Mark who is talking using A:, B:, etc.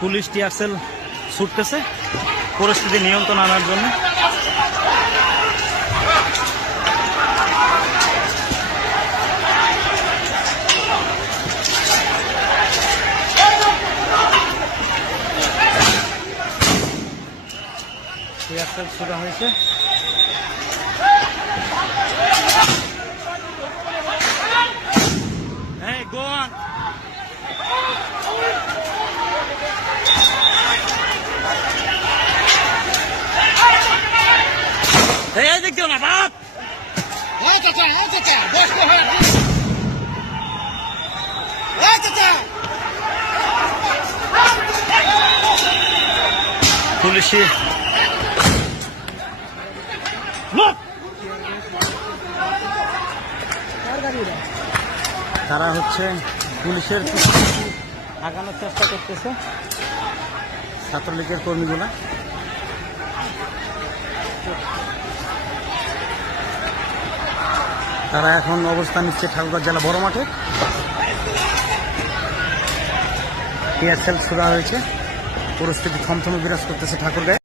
A: Police tear shell ছুটতেছে। পরিস্থিতি নিয়ন্ত্রণ আনার জন্য। হয়েছে. এই এই দেখতেও না বাপ!
B: হ্যাঁ চাচা হ্যাঁ চাচা বয়স্ক হয় হ্যাঁ চাচা।
A: পুলিশি লোক তারা হচ্ছে পুলিশের আগানোর চেষ্টা করতেছে। ছাত্রলীগের কর্মীগুলা। তারা এখন অবস্থান নিচ্ছে ঠাকুরগাঁও জেলা বড় মাঠে। টিয়ারসেল ছোড়া হয়েছে। পরিস্থিতি থমথমে বিরাজ করতেছে ঠাকুরগাঁয়ে